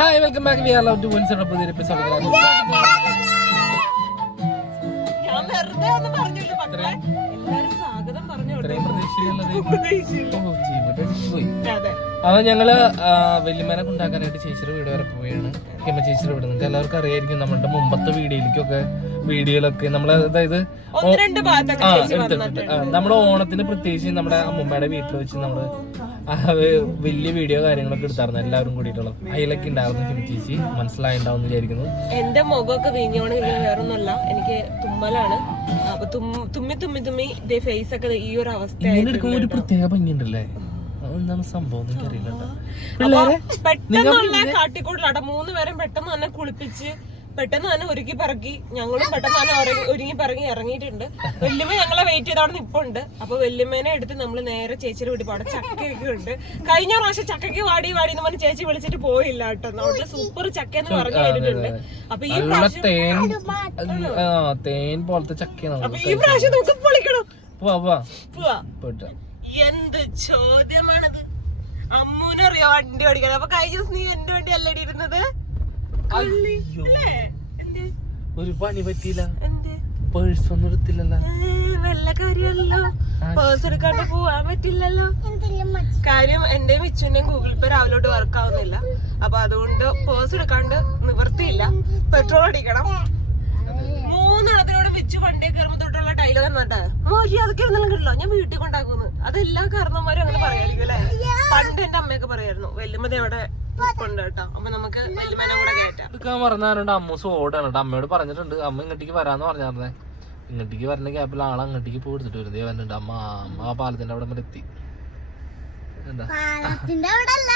Hi welcome back we are love to ones പുതിയ episode ഞാൻ വെറുതെ ഒന്ന് പറഞ്ഞില്ല മക്കളെ. എല്ലാവരും ഇത്രയും പ്രതീക്ഷയുള്ളത് അത്. ഞങ്ങൾ ആ, ഉണ്ടാക്കാനായിട്ട് ചേച്ചിയുടെ വീട് വരെ പോവുകയാണ്. ഹിമ ചേച്ചിയുടെ വീട്. നിങ്ങൾക്ക് എല്ലാവർക്കും അറിയായിരിക്കും നമ്മുടെ മുമ്പത്തെ വീഡിയോയിലേക്കൊക്കെ വീഡിയോയിലൊക്കെ നമ്മൾ അതായത് എടുത്തിട്ടുണ്ട് നമ്മുടെ ഓണത്തിന് പ്രത്യേകിച്ച് നമ്മുടെ അമ്മൂമ്മയുടെ വീട്ടിൽ വെച്ച് നമ്മൾ വലിയ വീഡിയോ കാര്യങ്ങളൊക്കെ എടുത്തായിരുന്നു എല്ലാവരും കൂടിയിട്ടുള്ളത് അതിലൊക്കെ ഉണ്ടായിരുന്നു ഹിമ ചേച്ചി. മനസ്സിലായിണ്ടാവും വിചാരിക്കുന്നു. എന്റെ മുഖമൊക്കെ വീഞ്ഞോണ്ട് വേറൊന്നുമല്ല. എനിക്ക് തുമ്മലാണ്. അപ്പൊ തുമ്മ- തുമ്മി തുമ്മി ഇതേ ഫേസ് ഒക്കെ ഈ ഒരു അവസ്ഥ ഒരു പ്രത്യേക ഭംഗിയുണ്ടല്ലേ? എന്താണ് സംഭവം എനിക്കറിയില്ല പെട്ടെന്നുള്ള കാട്ടിക്കൂടലാട്ടെ. മൂന്ന് പേരും പെട്ടെന്ന് തന്നെ കുളിപ്പിച്ച് പെട്ടെന്ന് തന്നെ ഒരുക്കി പറക്കി. ഞങ്ങളും പെട്ടെന്ന് തന്നെ ഒരുങ്ങി- ഒരുങ്ങി പറങ്ങി ഇറങ്ങിയിട്ടുണ്ട്. വല്യമ്മ ഞങ്ങളെ വെയിറ്റ് ചെയ്തവിടെ നിപ്പുണ്ട് അപ്പൊ വല്യമ്മേനെ എടുത്ത് നമ്മൾ നേരെ ചേച്ചിയുടെ വീട്ടിൽ അവിടെ ചക്കയൊക്കെ ഉണ്ട് കഴിഞ്ഞ പ്രാവശ്യം ചക്കയ്ക്ക് വാടി വാടി എന്ന് പറഞ്ഞ് ചേച്ചി വിളിച്ചിട്ട് പോയില്ല കേട്ടോ. നമ്മൾ സൂപ്പർ ചക്ക എന്ന് പറഞ്ഞു വരുന്നുണ്ട് അപ്പൊ ഈ നല്ല തേൻ ആ തേൻ പോലത്തെ ചക്കയാണ് അപ്പൊ ഈ പ്രാവശ്യം നമുക്ക് പൊളിക്കണം. പോവാ പോവാ. പോവാ. പോയിട്ട് എന്ത് ചോദ്യമാണത്? അമ്മൂനറിയോ വണ്ടി ഓടിക്കണം അപ്പൊ കഴിഞ്ഞ ദിവസം നീ എന്റെ വണ്ടി അല്ലടി ഇരുന്നത് കള്ളി. അല്ലേ? ഒരു പണി പറ്റിയില്ല. പേഴ്സ് ഒന്നും എടുത്തില്ലല്ലോ. നല്ല കാര്യമല്ലോ. പേഴ്സ് എടുക്കാണ്ട് പോവാൻ പറ്റില്ലല്ലോ. കാര്യം എന്റെ മിച്ചുവിന്റെയും ഗൂഗിൾ പേ രാവിലോട്ട് വർക്ക് ആവുന്നില്ല. അപ്പൊ അതുകൊണ്ട് പേഴ്സ് എടുക്കാണ്ട് നിവർത്തിയില്ല. പെട്രോൾ അടിക്കണം. മൂന്നെണ്ണത്തിനോട് വിച്ചു വണ്ടി കയറുമ്പോ തൊട്ടുള്ള ഡയലോഗ് എന്നിട്ട് അതൊക്കെ ഇരുന്നാലും കിട്ടില്ല ഞാൻ വീട്ടിൽ കൊണ്ടാക്കുന്നു അതെല്ലാ കാരണന്മാരും അങ്ങനെ പറയായിരിക്കും അല്ലെ? പണ്ട് എന്റെ അമ്മയൊക്കെ പറയായിരുന്നു വെല്ലുമതി അവിടെ എടുക്കാൻ പറഞ്ഞാലുണ്ട് അമ്മൂസ് ഓടാണ് അമ്മയോട് പറഞ്ഞിട്ടുണ്ട് അമ്മ ഇങ്ങോട്ടേക്ക് വരാന്ന് പറഞ്ഞായിരുന്നേ. ഇങ്ങോട്ടേക്ക് വരുന്ന ക്യാപ്പിൽ ആളെ അങ്ങോട്ടേക്ക് പോയി എടുത്തിട്ട് വരുന്നേ വരുന്നുണ്ട് അമ്മ അമ്മ ആ പാലത്തിന്റെ അവിടെ വരെ എത്തി. എന്താ? പാലത്തിന്റെ അവിടെ അല്ല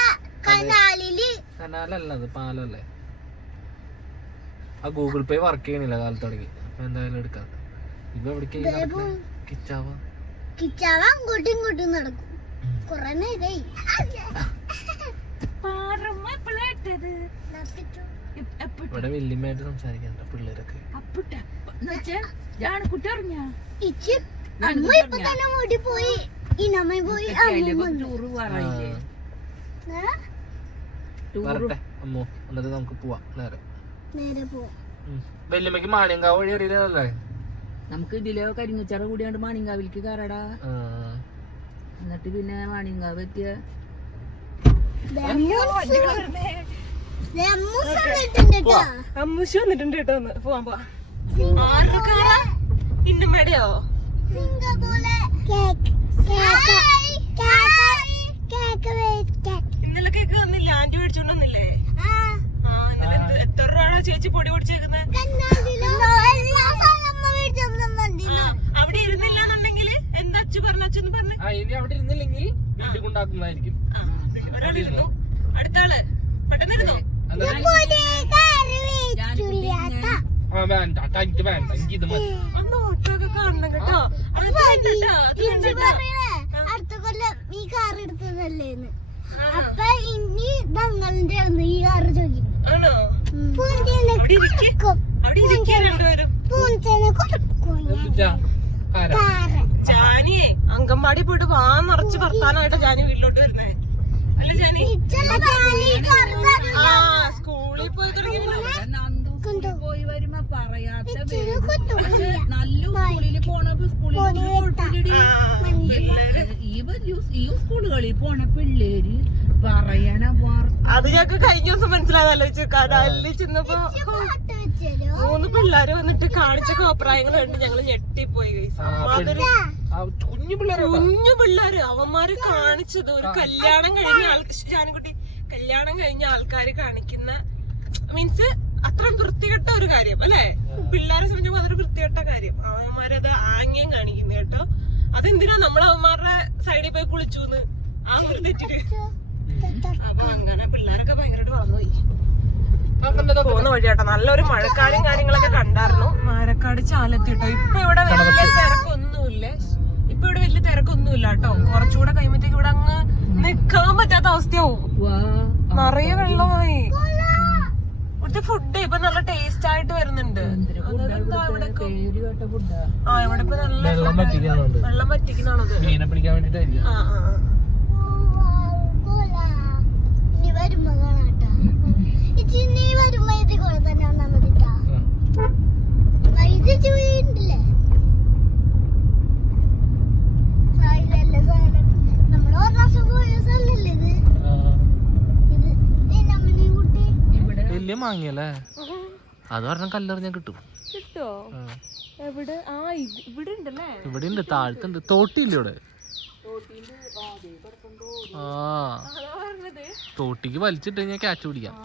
കനാലിൽ. കനാലല്ല അത് പാലല്ലേ? ആ ഗൂഗിൾ പേ വർക്ക് ചെയ്യണില്ല കാലത്ത് തുടങ്ങി അപ്പൊ എന്തായാലും എടുക്കാം. ഇപ്പൊ എവിടേക്ക് കിച്ചാവ? കിച്ചാവ അങ്ങോട്ടും ഇങ്ങോട്ടും നടക്കും. കൊറേ നേരായി. ഇവിടെ വല്യമ്മയായിട്ട് സംസാരിക്കണ്ട പിള്ളേരൊക്കെ? വരട്ടെ അമ്മു. എന്നിട്ട് നമുക്ക് പോവാം നേരെ. വല്യമ്മക്ക് മാണിയങ്കാവ് വഴി അറിയില്ലല്ലേ നമുക്ക് ഇതിലെ കരിങ്ങച്ചാറ കൂടിയാണ്ട് മാണിങ്കാവിലേക്ക് കയറടാ. എന്നിട്ട് പിന്നെ മാണിങ്കാവ് എത്തിയ അമ്മൂശി വന്നിട്ടുണ്ട്. കേട്ടോ. ഒന്ന്. പോവാൻ പോവാ. ഇന്നലെ കേക്ക് വന്നില്ല. ആന്റി മേടിച്ചോണ്ട് വന്നില്ലേ ആ ആ ഇന്നലെ എന്ത്- എത്ര രൂപയാണോ ചേച്ചി പൊടി പൊടിച്ചേക്കുന്നത് അവിടെ ഇരുന്നില്ല എന്നുണ്ടെങ്കിൽ എന്താ അച്ചു പറഞ്ഞു? അച്ഛൻ പറഞ്ഞു? ഇനി അവിടെ ഇരുന്നില്ലെങ്കിൽ വീട്ടിൽ കൊണ്ടാക്കുന്നതായിരിക്കും ഒരാൾ ഇരുന്നു? അടുത്ത ആൾ പെട്ടെന്ന് ഇരുന്നു? എന്താ? ആ വേണ്ട ട്ടാ, എനിക്ക് വേണ്ട എനിക്ക് ഇത് മതി. അന്ന് ഓട്ടോ ഒക്കെ കാണണം കേട്ടോ. അത് വേണ്ടട്ടാ, അത് വേണ്ടട്ടാ. അടുത്ത കൊല്ലം ഈ കാർ എടുത്തതല്ലേന്ന്. ആ, അപ്പൊ ഇനി തങ്ങളുടെ ഒന്ന് ഈ കാർ ചോദിക്കും. ആണോ? പൂന്തേനെ അവിടെ ഇരിക്കാൻ രണ്ടുപേരും. ജാനിയെ അങ്കമ്പാടി പോയിട്ട് വാ നിറച്ച് വർത്താനായിട്ട് ജാനി വീട്ടിലോട്ട് വരുന്നേ. അല്ല ജാനി. ഈ ആ സ്കൂളിൽ പോയി തുടങ്ങി പോയി വരുമ്പോ പറയാത്ത നല്ല സ്കൂളിൽ പോണ സ്കൂളിൽ ഈ സ്കൂളുകളിൽ പോണ പിള്ളേര് അത് ഞങ്ങക്ക് കഴിഞ്ഞ ദിവസം മനസ്സിലായതല്ലോ കടലിൽ ചെന്നപ്പോ മൂന്ന് പിള്ളേര് വന്നിട്ട് കാണിച്ച കോപ്രായങ്ങൾ കണ്ട് ഞങ്ങൾ ഞെട്ടിപ്പോയി കുഞ്ഞു പിള്ളേരെ കുഞ്ഞു പിള്ളേര് അവന്മാര് കാണിച്ചത്. ഒരു കല്യാണം കഴിഞ്ഞ ആൾക്ക് ജാനിക്കുട്ടി കല്യാണം കഴിഞ്ഞ ആൾക്കാര് കാണിക്കുന്ന മീൻസ് അത്രയും വൃത്തികെട്ട ഒരു കാര്യം അല്ലെ? പിള്ളേരെ സംബന്ധിച്ചപ്പോ അതൊരു വൃത്തികെട്ട കാര്യം. അവന്മാരത് ആംഗ്യം കാണിക്കുന്നു കേട്ടോ. അതെന്തിനാ നമ്മൾ അവന്മാരുടെ സൈഡിൽ പോയി കുളിച്ചു ആ ഒരു തെറ്റിട്ട് അപ്പൊ അങ്ങനെ പിള്ളേരൊക്കെ ഭയങ്കരമായിട്ട് വളർന്നുപോയി. പോകുന്ന വഴിയാട്ടോ. നല്ലൊരു മഴക്കാടും കാര്യങ്ങളൊക്കെ കണ്ടായിരുന്നു. മഴക്കാട് ചാലത്തി കേട്ടോ ഇപ്പൊ ഇവിടെ വലിയ തിരക്കൊന്നുമില്ല. ഇപ്പൊ ഇവിടെ വലിയ തിരക്കൊന്നുമില്ല കേട്ടോ. കുറച്ചുകൂടെ കഴിയുമ്പത്തേക്ക് ഇവിടെ അങ്ങ് നിക്കാൻ പറ്റാത്ത അവസ്ഥയാവും. വാ. നിറയെ വെള്ളമായി. ഇവിടുത്തെ ഫുഡ് ഇപ്പൊ നല്ല ടേസ്റ്റ് ആയിട്ട് വരുന്നുണ്ട്. കേട്ട ആ? ഇവിടെ ഇപ്പൊ നല്ല വെള്ളം മാങ്ങിയല്ലേ? അത് പറഞ്ഞ കല്ലെറിഞ്ഞാൽ കിട്ടും. കിട്ടോ? എവിടെ? ആ ഇവിടെ ഉണ്ടല്ലേ? ഇവിടെ ഉണ്ട് താഴത്തുണ്ട്. തോട്ടിയില്ല ഇവിടെ? ആ തോട്ടിക്ക് വലിച്ചിട്ട് കഴിഞ്ഞാൽ ക്യാച്ച് പിടിക്കാം.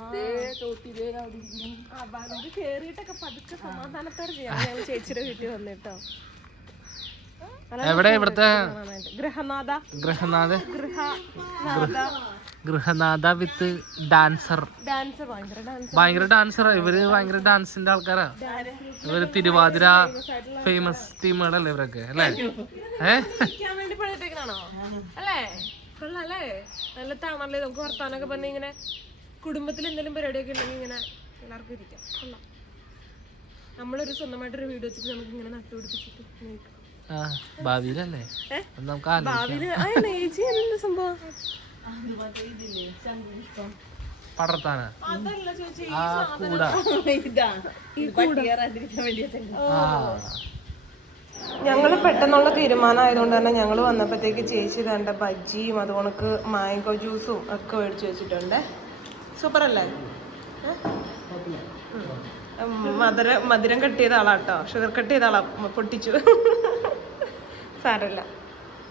ആ വണ്ടി കേറിയിട്ടൊക്കെ പതുക്കെ സമാധാനത്തോടെ ചെയ്യാം. ഞങ്ങൾ ചേച്ചിയുടെ വീട്ടിൽ വന്നിട്ടോ. എവിടെ ഇവിടുത്തെ ഗൃഹനാഥ. ഗൃഹനാഥ? With dancer. ഡാൻസ് ഭയങ്കര ഡാൻസർ. ഡാൻസറാ. ഇവർ ഭയങ്കര ഡാൻസിന്റെ ആൾക്കാരാ. ഇവർ തിരുവാതിര ഫേമസ് ടീമുകളല്ലേ ഇവരൊക്കെ അല്ലേ? ഏ? കൊള്ളാല്ലേ നല്ല താണല്ലേ നമുക്ക് വർത്താനൊക്കെ പറഞ്ഞ് ഇങ്ങനെ കുടുംബത്തിൽ എന്തെങ്കിലും പരിപാടിയൊക്കെ ഉണ്ടെങ്കിൽ ഇങ്ങനെ എല്ലാവർക്കും ഇരിക്കാം. കൊള്ളാം. നമ്മളൊരു സ്വന്തമായിട്ടൊരു വീട് വെച്ചിട്ട് നമുക്ക് ഇങ്ങനെ നട്ടുപിടിപ്പിച്ചിട്ട് ഭാവിയിലല്ലേ? നമുക്ക് ആലോചിക്കാം. ഭാവിയിൽ ആ ചേച്ചി എന്ത് സംഭവം? പടർത്താനാ? ഞങ്ങൾ പെട്ടെന്നുള്ള തീരുമാനമായതുകൊണ്ട് തന്നെ ഞങ്ങൾ വന്നപ്പോഴത്തേക്ക് ചേച്ചി തന്റെ ബജ്ജിയും അതുകൊണക്ക് മാംഗോ ജ്യൂസും ഒക്കെ മേടിച്ചു വെച്ചിട്ടുണ്ട്. സൂപ്പർ അല്ലേ? മധുര മധുരം കട്ട് ചെയ്ത ആളാട്ടോ. ഷുഗർ കട്ട് ചെയ്ത ആളാ. പൊട്ടിച്ചു. സാരമില്ല.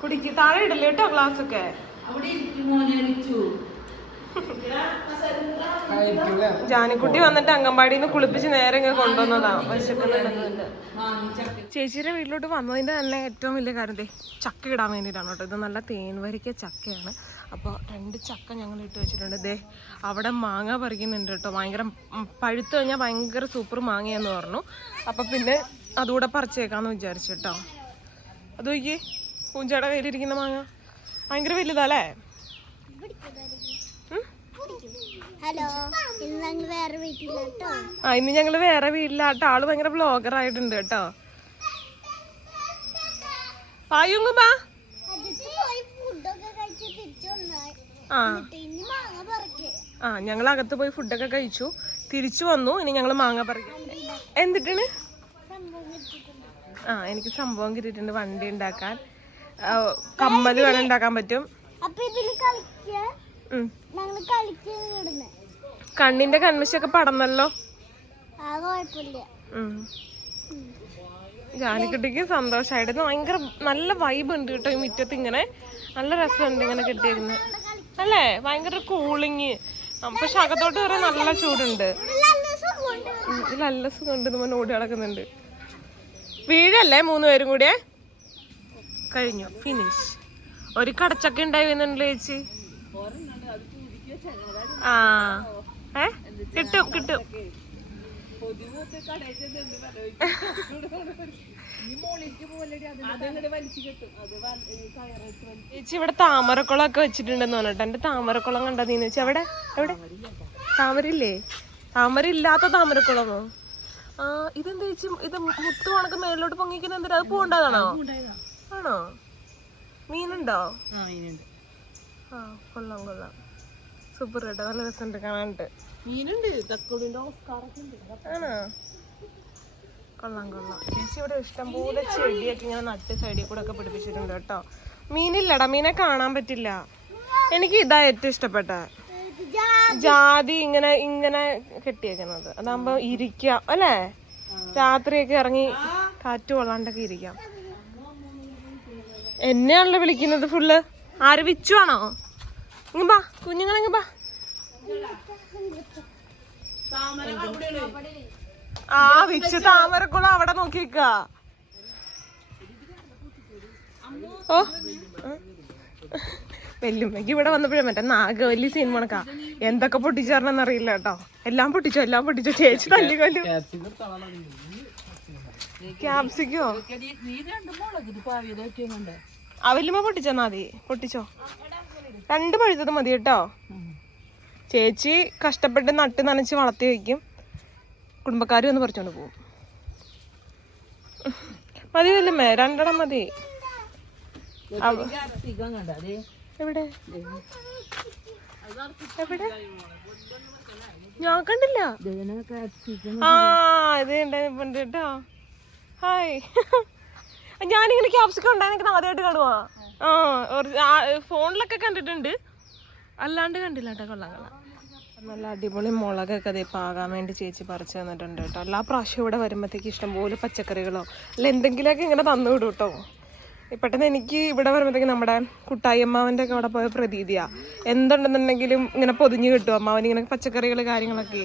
കുടിക്ക് താഴെ ഇടല്ലേ കേട്ടോ ഗ്ലാസ് ഒക്കെ ജാനിക്കുട്ടി വന്നിട്ട് നിന്ന് കുളിപ്പിച്ച് നേരെ ഇങ്ങനെ കൊണ്ടുവന്നതാ. വിശക്കുന്നുണ്ടെന്നുണ്ട് ചേച്ചിയുടെ വീട്ടിലോട്ട് വന്നതിന്റെ തന്നെ ഏറ്റവും വലിയ കാര്യം ദേ ചക്ക ഇടാൻ വേണ്ടിയിട്ടാണ് കേട്ടോ. ഇത് നല്ല തേൻ വരിക്ക ചക്കയാണ്. അപ്പോൾ രണ്ട് ചക്ക ഞങ്ങൾ ഇട്ട് വെച്ചിട്ടുണ്ട്. ദേ അവിടെ മാങ്ങ പറിക്കുന്നുണ്ട് കേട്ടോ. ഭയങ്കര പഴുത്ത് കഴിഞ്ഞാൽ ഭയങ്കര സൂപ്പർ മാങ്ങയെന്ന് പറഞ്ഞു. അപ്പോൾ പിന്നെ അതുകൂടെ പറിച്ചേക്കാന്ന് വിചാരിച്ചു കേട്ടോ. അത് നോക്കിയേ പൂഞ്ചയുടെ കയ്യിലിരിക്കുന്ന മാങ്ങ. ഭയങ്കര വലുതാല്ലേ? ഹലോ ഇന്ന് ഞങ്ങൾ വേറെ വീട്ടിലാട്ടോ ആ ഇനി ഞങ്ങൾ വേറെ വീട്ടിലാട്ടോ. ആൾ ഭയങ്കര ബ്ലോഗർ ആയിട്ടുണ്ട് കേട്ടോ. വന്നായി ആ. ആ ഞങ്ങൾ അകത്ത് പോയി ഫുഡൊക്കെ കഴിച്ചു. തിരിച്ചു വന്നു. ഇനി ഞങ്ങൾ മാങ്ങ പറിക്കും. എന്തിട്ടാണ്? ആ എനിക്ക് സംഭവം കിട്ടിയിട്ടുണ്ട് വണ്ടി ഉണ്ടാക്കാൻ. കമ്മൽ കമ്മൽ വേണം ഉണ്ടാക്കാൻ പറ്റും. അപ്പൊ കണ്ണിന്റെ കൺമിശൊക്കെ പടന്നല്ലോ. ജാനിക്കുട്ടിക്ക് സന്തോഷമായിട്ട് ഭയങ്കര നല്ല വൈബ് ഉണ്ട് കേട്ടോ ഈ മുറ്റത്ത് ഇങ്ങനെ. നല്ല രസമുണ്ട് ഇങ്ങനെ കിട്ടിയിരുന്നത് അല്ലേ? ഭയങ്കര കൂളിങ് പക്ഷെ അകത്തോട്ട് വരെ നല്ല ചൂടുണ്ട്. നല്ല സുഖമുണ്ട്. നമ്മൾ ഓടി നടക്കുന്നുണ്ട്. വീഴല്ലേ മൂന്ന് പേരും കൂടിയേ കഴിഞ്ഞു ഫിനിഷ് ഒരു കടച്ചൊക്കെ ഉണ്ടായി വരുന്നുണ്ടല്ലോ ചേച്ചി? ആ ഏ? കിട്ടും കിട്ടും. ചേച്ചി ഇവിടെ താമരക്കുളം ഒക്കെ വെച്ചിട്ടുണ്ടെന്ന് പറഞ്ഞിട്ട് എന്റെ താമരക്കുളം കണ്ടാ നീന്ന് വെച്ചാ അവിടെ? എവിടെ? താമരയില്ലേ? താമര ഇല്ലാത്ത താമരക്കുളമോ? ഇതെന്താ ചേച്ചി? ഇത് മുത്തു കണക്ക് മേളിലോട്ട് പൊങ്ങിക്കുന്ന എന്തിനാ അത് പൂണ്ടതാണോ ആണോ? മീനുണ്ടോ? ആ കൊള്ളാം കൊള്ളാം. സൂപ്പർ കേട്ടോ. നല്ല രസമുണ്ട് കാണാനുണ്ട് മീനുണ്ട്. തക്കോടിന്റെ ആണോ? കൊള്ളാം കൊള്ളാം. ചേച്ചി ഇവിടെ ഇഷ്ടംപോലെ ചെടിയൊക്കെ ഇങ്ങനെ നട്ട് സൈഡിൽ കൂടെ ഒക്കെ പിടിപ്പിച്ചിട്ടുണ്ട് കേട്ടോ. മീനില്ലടാ. മീനെ കാണാൻ പറ്റില്ല. എനിക്ക് ഇതാ ഏറ്റവും ഇഷ്ടപ്പെട്ട ജാതി. ഇങ്ങനെ ഇങ്ങനെ കെട്ടിയേക്കുന്നത് അതാകുമ്പോ ഇരിക്കാം അല്ലേ? രാത്രിയൊക്കെ ഇറങ്ങി കാറ്റ് കൊള്ളാണ്ടൊക്കെ ഇരിക്കാം. എന്നെയാണല്ലോ വിളിക്കുന്നത് ഫുള്ള്. ആര് വിച്ചു ആണോ? ഇങ്ങ കുഞ്ഞുങ്ങളിങ്ങ് ബാ. ആ വിച്ചു താമരക്കുളം അവിടെ നോക്കിക്ക ഓ. വെല്ലുമ്മക്ക് ഇവിടെ വന്നപ്പോഴേ മറ്റേ നാഗവല്ലി സീൻ മണക്കാ എന്തൊക്കെ പൊട്ടിച്ചേരണമെന്ന് അറിയില്ല കേട്ടോ എല്ലാം പൊട്ടിച്ചോ എല്ലാം പൊട്ടിച്ചോ ചേച്ചി തല്ലിക്കൊല്ലു ക്യാപ്സിക്കോ നീ രണ്ട് മുളക് ഇത് പാവിയത് പറ്റിയുണ്ട് ആ വല്യമ്മ പൊട്ടിച്ചെന്നാ മതി പൊട്ടിച്ചോ രണ്ട് പഴുത്തത് മതി കേട്ടോ ചേച്ചി കഷ്ടപ്പെട്ട് നട്ട് നനച്ച് വളർത്തി വയ്ക്കും കുടുംബക്കാരും ഒന്ന് പറിച്ചോണ്ട് പോകും മതി വല്ലമ്മേ രണ്ടെണ്ണം മതി എവിടെ? എവിടെ? ഞാൻ കണ്ടില്ല. ആ ഉണ്ടായിരുന്നു കേട്ടോ ഹായ്. ഞാനിങ്ങനെ ക്യാപ്സിക്കം ഉണ്ടായിരുന്നെങ്കിൽ ആദ്യമായിട്ട് കാണുവാ. ആ ഫോണിലൊക്കെ കണ്ടിട്ടുണ്ട്. അല്ലാണ്ട് കണ്ടില്ല കേട്ടോ കൊള്ളാം കൊള്ളാം. നല്ല അടിപൊളി മുളകൊക്കെ അതേ പാകാൻ വേണ്ടി ചേച്ചി പറിച്ചു തന്നിട്ടുണ്ട് കേട്ടോ. എല്ലാ പ്രാവശ്യം ഇവിടെ വരുമ്പോഴത്തേക്ക് ഇഷ്ടംപോലെ പച്ചക്കറികളോ അല്ല എന്തെങ്കിലുമൊക്കെ ഇങ്ങനെ തന്നു വിടും കേട്ടോ. പെട്ടെന്ന് എനിക്ക് ഇവിടെ വരുമ്പോഴത്തേക്ക് നമ്മുടെ കുട്ടായി അമ്മാവന്റെ ഒക്കെ അവിടെ പോയ പ്രതീതിയാ. എന്തുണ്ടെന്നുണ്ടെങ്കിലും ഇങ്ങനെ പൊതിഞ്ഞ് കിട്ടും അമ്മാവൻ ഇങ്ങനെ പച്ചക്കറികൾ കാര്യങ്ങളൊക്കെ.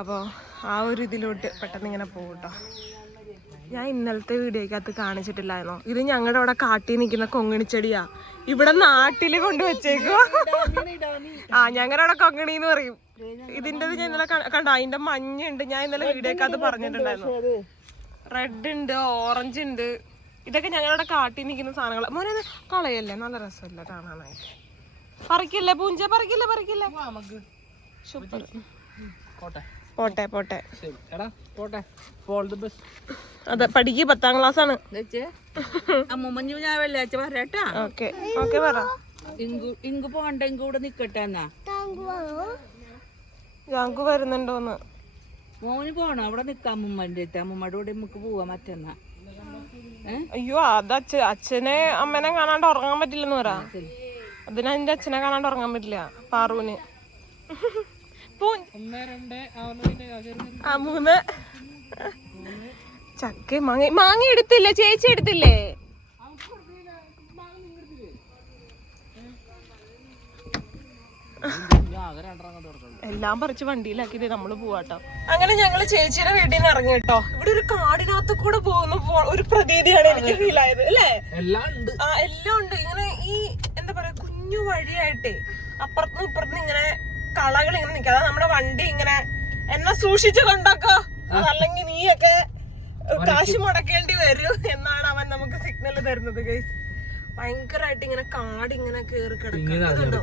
അപ്പോൾ ആ ഒരു ഇതിലോട്ട് പെട്ടെന്ന് ഇങ്ങനെ പോകും കേട്ടോ. ഞാൻ ഇന്നലത്തെ വീഡിയോക്കകത്ത് കാണിച്ചിട്ടില്ലായിരുന്നോ? ഇത് ഞങ്ങളുടെ അവിടെ കാട്ടി നിൽക്കുന്ന കൊങ്ങിണിച്ചെടിയാ ഇവിടെ നാട്ടിൽ കൊണ്ട് വെച്ചേക്കോ ആ ഞങ്ങളുടെ അവിടെ കൊങ്ങിണി എന്ന് പറയും. ഇതിന്റെ ഞാൻ ഇന്നലെ കണ്ട? അതിന്റെ അതിന്റെ മഞ്ഞുണ്ട്. ഞാൻ ഇന്നലെ വീഡിയോക്കകത്ത് പറഞ്ഞിട്ടുണ്ടായിരുന്നു. റെഡ് ഉണ്ട് ഓറഞ്ച് ഉണ്ട്. ഇതൊക്കെ ഞങ്ങളുടെ കാട്ടിൽ നിൽക്കുന്ന സാധനങ്ങൾ മോനെ കളയല്ലേ? നല്ല രസമല്ലേ കാണാനായിട്ട്? പറിക്കില്ലേ പൂഞ്ച? പറിക്കില്ലേ പറിക്കില്ലേ? സൂപ്പർ. പോട്ടെ. പോട്ടെ അതെ പഠിക്ക് പത്താം ക്ലാസ് ആണ് വെച്ച് അമ്മൂമ്മഞ്ഞു ഞാൻ വെള്ളിയാഴ്ച വരട്ടാ ഓക്കെ ഓക്കെ പറ. ഇങ്കു ഇങ്കു പോണ്ട ഇങ്കു ഇവിടെ നിക്കട്ടെ എന്നാ. താങ്കുവാണോ ഞങ്ങക്ക് വരുന്നുണ്ടോന്ന്. മോന് പോണോ. അവിടെ നിക്കാം അമ്മൂമ്മന്റെ അടുത്ത്. അമ്മൂമ്മയുടെ കൂടെ നമുക്ക് പോവാ മറ്റന്നാ അയ്യോ അത് അച്ഛ അച്ഛനെ അമ്മനെ കാണാണ്ട് ഉറങ്ങാൻ പറ്റില്ലെന്ന് പറ. അതിന് എന്റെ അച്ഛനെ കാണാണ്ട് ഉറങ്ങാൻ പറ്റില്ല പാറുവിന്. ആ മൂന്ന്. ചക്ക മാങ്ങ മാങ്ങ എടുത്തില്ലേ? ചേച്ചി എടുത്തില്ലേ? എല്ലാം പറിച്ച് വണ്ടിയിലാക്കിയത് നമ്മൾ പോവാട്ടോ. അങ്ങനെ ഞങ്ങൾ ചേച്ചിയുടെ വീട്ടിൽ നിന്ന് ഇറങ്ങി കേട്ടോ. ഇവിടെ ഒരു കാടിനകത്ത് കൂടെ പോകുന്ന ഒരു പ്രതീതിയാണ് എനിക്ക് ഫീൽ ആയത് അല്ലേ? എല്ലാം ഉണ്ട്. ആ എല്ലാം ഉണ്ട്. ഇങ്ങനെ ഈ എന്താ പറയാ കുഞ്ഞു വഴിയായിട്ടേ അപ്പുറത്തുനിന്ന് ഇപ്പുറത്തുനിന്ന് ഇങ്ങനെ കളകൾ ഇങ്ങനെ നിൽക്കാതെ നമ്മുടെ വണ്ടി ഇങ്ങനെ എന്നെ സൂക്ഷിച്ചു കൊണ്ടോക്കോ. അല്ലെങ്കിൽ നീയൊക്കെ കാശ് മുടക്കേണ്ടി വരും എന്നാണ് അവൻ നമുക്ക് സിഗ്നൽ തരുന്നത് ഗൈസ് ഭയങ്കരമായിട്ട് ഇങ്ങനെ കാട് ഇങ്ങനെ കേറി കിടക്കുന്നുണ്ടോ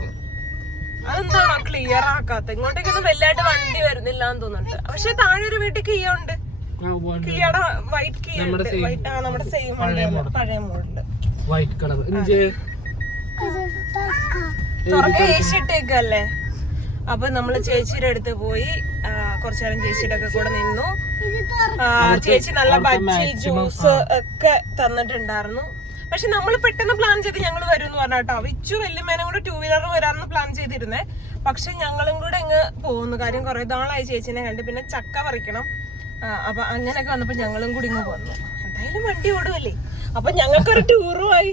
അതെന്താണോ ക്ലിയർ ആക്കാത്ത? ഇങ്ങോട്ടേക്കൊന്നും വലുതായിട്ട് വണ്ടി വരുന്നില്ല എന്ന് തോന്നുന്നുണ്ട്. പക്ഷെ താഴെ ഒരു വീട്ടിൽ കിയ ഉണ്ട്. കിയയുടെ വൈറ്റ് കീ ഉണ്ട്. വൈറ്റ് ആ നമ്മുടെ സെയിം വണ്ടിയാണ് പഴയ മോഡൽ വൈറ്റ് കളർ തുറക്കെ ഏഷ്യ ഇട്ടേക്കല്ലേ? അപ്പൊ നമ്മൾ ചേച്ചിയുടെ അടുത്ത് പോയി കുറച്ചു നേരം ചേച്ചിയുടെ ഒക്കെ കൂടെ നിന്നു. ചേച്ചി നല്ല ബജ്ജി ജ്യൂസ് ഒക്കെ തന്നിട്ടുണ്ടായിരുന്നു. പക്ഷെ നമ്മൾ പെട്ടെന്ന് പ്ലാൻ ചെയ്ത് ഞങ്ങൾ വരും എന്ന് പറഞ്ഞാട്ടോ വിച്ചു വെല്ലുമേനും കൂടെ ടൂ വീലർ വരാമെന്ന് പ്ലാൻ ചെയ്തിരുന്നേ. പക്ഷെ ഞങ്ങളും കൂടെ അങ്ങ് പോകുന്നു. കാര്യം കുറെ നാളായി ചേച്ചിനെ കണ്ട്. പിന്നെ ചക്ക പറിക്കണം. അപ്പൊ അങ്ങനെയൊക്കെ വന്നപ്പോ ഞങ്ങളും കൂടി ഇങ്ങ് പോന്നു എന്തായാലും വണ്ടി ഓടുമല്ലേ അപ്പൊ ഞങ്ങൾക്കൊരു ടൂറുമായി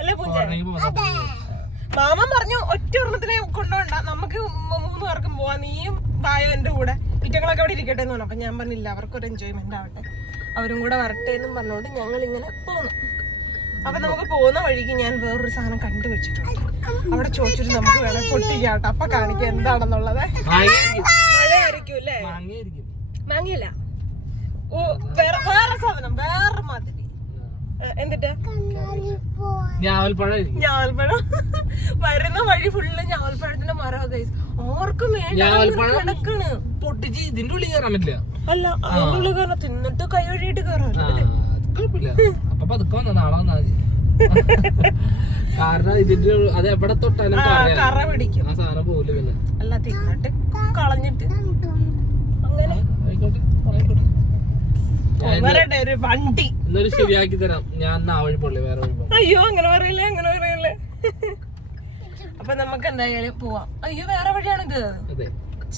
അല്ലേ പൂജ? മാമൻ പറഞ്ഞു ഒറ്റ ഒരെണ്ണത്തിനെ കൊണ്ടുപോണ്ട നമുക്ക് മൂന്ന് പേർക്കും പോവാം. നീയും വായോ എന്റെ കൂടെ. കുറ്റങ്ങളൊക്കെ അവിടെ ഇരിക്കട്ടെ എന്ന് പറഞ്ഞു. അപ്പൊ ഞാൻ പറഞ്ഞില്ല അവർക്കൊരു എൻജോയ്മെന്റ് ആവട്ടെ. അവരും കൂടെ വരട്ടെ എന്നും പറഞ്ഞുകൊണ്ട് ഞങ്ങൾ ഇങ്ങനെ പോന്നു. അപ്പൊ നമുക്ക് പോകുന്ന വഴിക്ക് ഞാൻ വേറൊരു സാധനം കണ്ടുപിടിച്ചിട്ടുണ്ട്. അവിടെ ചോദിച്ചിട്ട് നമുക്ക് വേണം പൊട്ടിക്കാട്ടോ. അപ്പൊ കാണിക്കാം എന്താണെന്നുള്ളത്. മഴയായിരിക്കും അല്ലേ? മാങ്ങിയല്ല. ഓ വേറെ വേറെ സാധനം വേറെ മാതിരി. എന്നിട്ട് ഞാവൽപ്പഴം. വരുന്ന വഴി ഫുള്ള് ഞാവൽപ്പഴത്തിന്റെ മരം ഗൈസ് ഓർക്കും കിടക്കണ്. പൊട്ടിച്ച് ഇതിന്റെ ഉള്ളിൽ കയറാൻ പറ്റില്ല. അല്ല അതിന്റെ ഉള്ളിൽ കയറാം തിന്നിട്ട് കൈ വഴിയിട്ട് കയറാം. കുഴപ്പമില്ല. അപ്പൊ പതുക്കെ വന്ന നാളെ വന്നാ മതി. കാരണം ഇതിന്റെ അത് എവിടെ തൊട്ടാലും. കറ പിടിക്കും. ആ സാധനം പോകില്ല പിന്നെ. അല്ല തിന്നിട്ട് കളഞ്ഞിട്ട്. അങ്ങനെ. വണ്ടി. എന്നൊരു ശരിയാക്കി തരാം. ഞാൻ എന്നാ വഴി പോളി വേറെ വഴി അയ്യോ അങ്ങനെ പറയില്ലേ അങ്ങനെ പറയില്ലേ. അപ്പൊ നമുക്ക് എന്തായാലും പോവാം. അയ്യോ വേറെ വഴിയാണിത്.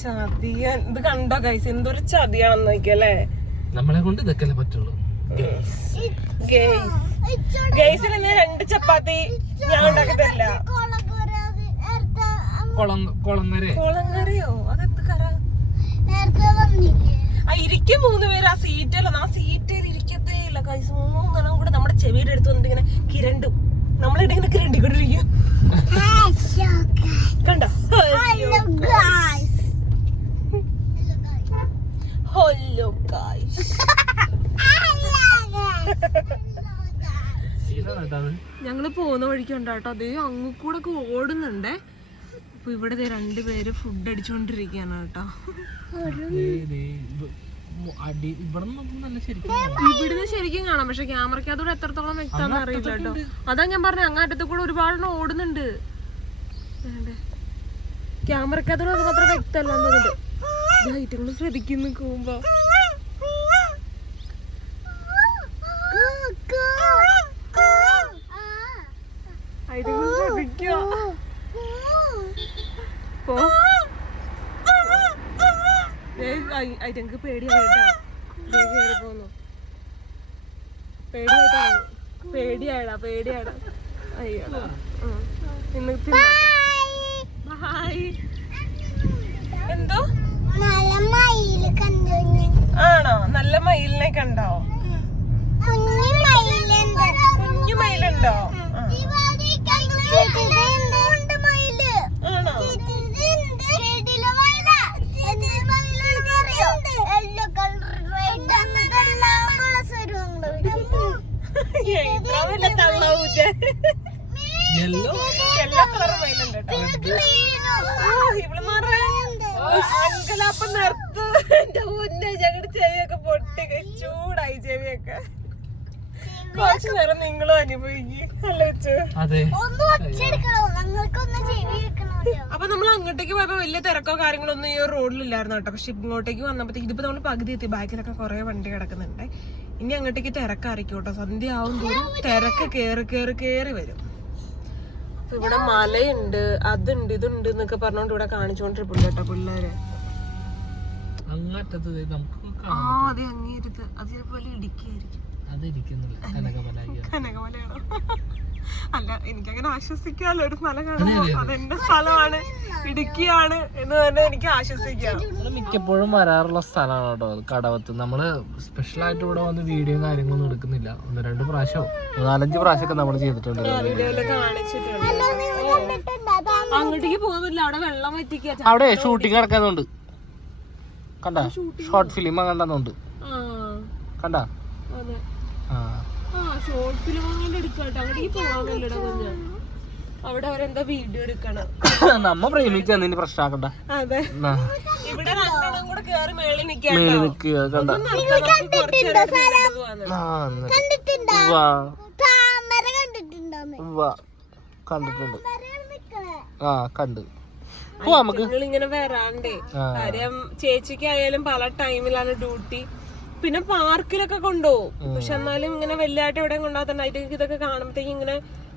ചതിയൻ ഇത് കണ്ടോ കൈസ് എന്തൊരു ചതിയാണെന്ന് നോക്കിയല്ലേ? നമ്മളെ കൊണ്ട് ഇതൊക്കെ പറ്റുള്ളൂ. ഗൈസ് ഗൈസിന് ഇന്ന് രണ്ട് ചപ്പാത്തി ഞാൻ ഉണ്ടാക്കി തരില്ല. കുളം കുളങ്ങര. കുളങ്കറിയോ അതെന്ത് കറ? നേരത്തെ വന്നില്ലേ? ആ ഇരിക്കും മൂന്ന് പേര്. ആ സീറ്റല്ല ആ സീറ്റിൽ ഇരിക്കത്തേ ഇല്ല കൈസ് മൂന്നെണ്ണം കൂടെ നമ്മുടെ ചെവിയുടെ അടുത്ത് വന്നിട്ട് ഇങ്ങനെ കിരണ്ടും നമ്മളിവിടെ ഇങ്ങനെ കിരണ്ടിക്കൊണ്ടിരിക്കും കണ്ടോ Hello guys. ഹലോ ഗൈസ് ഞങ്ങൾ പോകുന്ന വഴിക്കുണ്ടാട്ടോ. അതേ അങ്ങ് കൂടെ ഒക്കെ ഓടുന്നുണ്ടേ. അപ്പൊ ഇവിടെ ദേ രണ്ടുപേര് ഫുഡ് അടിച്ചുകൊണ്ടിരിക്കുകയാണ് കേട്ടോ. അടി ഇവിടെ നല്ല ശരിക്കും ഇവിടുന്ന് ശരിക്കും കാണാം. പക്ഷെ ക്യാമറയ്ക്കകത്തൂടെ എത്രത്തോളം വ്യക്തമാണെന്ന് അറിയില്ല കേട്ടോ അതാ ഞാൻ പറഞ്ഞ അങ്ങാറ്റത്ത് കൂടെ ഒരുപാടെണ്ണം ഓടുന്നുണ്ട്. ക്യാമറയ്ക്കകത്തൂടെ അത് മാത്രം വ്യക്തമല്ല തോന്നുന്നുണ്ട്. ലൈറ്റുകൾ ശ്രദ്ധിക്കുന്നു പോകുമ്പോ പോ ഐറ്റങ്ങൾക്ക് പേടിയായിട്ടാ കയറി പോന്നു. പേടിയായിട്ടാ പേടിയായടാ പേടിയാടാ അയ്യോ. ഇന്ന് എന്തോ? ആണോ? നല്ല മയിലിനെ കണ്ടോ? കുഞ്ഞു മയിലുണ്ട്. യെല്ലോ എല്ലാ കളർ മയിലുണ്ട് കേട്ടോ. ആ, ഇവൾ മാറേ. അങ്കലാപ്പം നിർത്ത്. എന്റെ മുന്നേ ഞങ്ങളുടെ ചെവിയൊക്കെ പൊട്ടി ചൂടായി ചെവിയൊക്കെ. കുറച്ചു നേരം നിങ്ങളും അനുഭവിക്കും. അല്ല വെച്ചു അതെ. ഒന്ന് ഒച്ചെടുക്കണോ ഞങ്ങൾക്കൊന്ന് ചെവി എടുക്കണമല്ലോ അപ്പൊ നമ്മൾ അങ്ങോട്ടേക്ക് പോയപ്പോ വലിയ തിരക്കോ കാര്യങ്ങളോ ഒന്നും ഈ റോഡിലില്ലായിരുന്നു കേട്ടോ. പക്ഷെ ഇങ്ങോട്ടേക്ക് വന്നപ്പോഴത്തേക്ക് ഇതിപ്പോ നമ്മൾ പകുതി എത്തി. ബാക്കിലൊക്കെ കുറെ വണ്ടി കിടക്കുന്നുണ്ട്. ഇനി അങ്ങോട്ടേക്ക് തിരക്കായിരിക്കും കേട്ടോ. സന്ധ്യ ആവും തോറും തിരക്ക് കേറി കേറി കേറി വരും. അപ്പൊ ഇവിടെ മലയുണ്ട് അതുണ്ട് ഇതുണ്ട് എന്നൊക്കെ പറഞ്ഞോണ്ട് ഇവിടെ കാണിച്ചോണ്ടിരിപ്പുണ്ട് കേട്ടോ പിള്ളേര്. ആ അതെ അങ്ങേരുത് അത് ചിലപ്പോ ഇടുക്കിയായിരിക്കും. കനകമലയാണോ? അല്ല എനിക്കങ്ങനെ ആശ്വസിക്കാമല്ലോ ഒരു സ്ഥലം കാണുമ്പോ അതെന്റെ സ്ഥലമാണ്. ഇടുക്കിയാണ് എന്ന് തന്നെ എനിക്ക് ആശ്വസിക്കാം. മിക്കപ്പോഴും വരാറുള്ള സ്ഥലമാണ് കേട്ടോ. കടവത്ത്. നമ്മൾ സ്പെഷ്യൽ ആയിട്ട് ഇവിടെ വന്ന് വീഡിയോ കാര്യങ്ങളൊന്നും എടുക്കുന്നില്ല. ഒന്ന് രണ്ട് പ്രാവശ്യം നാലഞ്ച് പ്രാവശ്യമൊക്കെ നമ്മൾ ചെയ്തിട്ടുണ്ട്. വീഡിയോയിൽ കാണിച്ചിട്ടുണ്ട്. അങ്ങോട്ടേക്ക് പോകുന്നില്ല അവിടെ വെള്ളം വറ്റിക്കുക അവിടെ ഷൂട്ടിംഗ് നടക്കുന്നുണ്ട്. കണ്ട? ഷോർട്ട് ഫിലിം കണ്ടെന്നുണ്ട് കണ്ട? അതെ. ആ. ആ ഷോർട്ട് ഫിലിം അങ്ങനെ എടുക്കട്ടെ. അങ്ങോട്ടേക്ക് പോകാന്നില്ലടാ കുഞ്ഞ. അവിടെ അവരെന്താ വീഡിയോ എടുക്കണം. നമ്മ പ്രേമിക്കാന്ന് ഇനി പ്രശ്നാക്കണ്ട. അതെ. ഇവിടെ രണ്ടെണ്ണം കൂടെ കേറി മേളിൽ കണ്ടിട്ടുണ്ടോ താമര കണ്ടിട്ടുണ്ടോ ഉവ്വ. കണ്ടിട്ടുണ്ട്. ആ കണ്ട്. പോവാ നമുക്ക്. ഇങ്ങനെ വരാണ്ടേ. കാര്യം ചേച്ചിക്കായാലും പല ടൈമിലാണ് ഡ്യൂട്ടി പിന്നെ പാർക്കിലൊക്കെ കൊണ്ടുപോകും. പക്ഷെ എന്നാലും ഇങ്ങനെ വലുതായിട്ട് എവിടെയും കൊണ്ടാത്തണ്ടായിട്ട് ഇതൊക്കെ കാണുമ്പോഴത്തേക്ക് ഇങ്ങനെ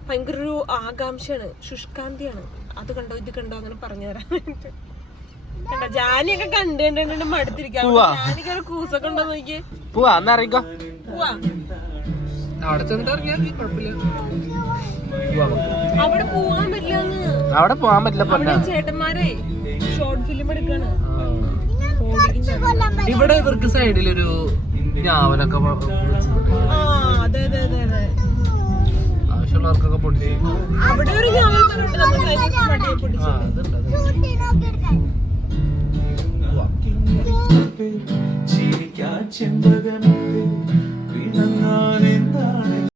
ഭയങ്കര ഒരു ആകാംക്ഷയാണ്. ശുഷ്കാന്തിയാണ്. അത് കണ്ടോ ഇത് കണ്ടോ അങ്ങനെ പറഞ്ഞു തരാൻ വേണ്ടിട്ട്. കണ്ടോ ജാനിയൊക്കെ കണ്ടു കണ്ടിട്ട് മടുത്തിരിക്കാം. ഉവ്വ. ജാനിക്ക് ഒരു കൂസൊക്കെ ഉണ്ടോ നോക്കി പോവാ എന്നാ അറിയിക്കോ പോവാ. അവിടെ ചെന്നിട്ട് ഇറങ്ങിയാൽ മതി, കുഴപ്പമില്ല. അവിടെ പോവാൻ പറ്റില്ല അവിടെ പോവാൻ പറ്റില്ല ചേട്ടന്മാരെ ഷോർട്ട് ഫിലിം എടുക്കാണ്. ഇവിടെ ഇവർക്ക് സൈഡിലൊരു ഞാവലൊക്കെ ആവശ്യമുള്ളവർക്കൊക്കെ പൊട്ടി അവിടെ ഒരു ജീവിക്കാൻ ചെമ്പകമത്തെ പിണങ്ങാൻ എന്താണ്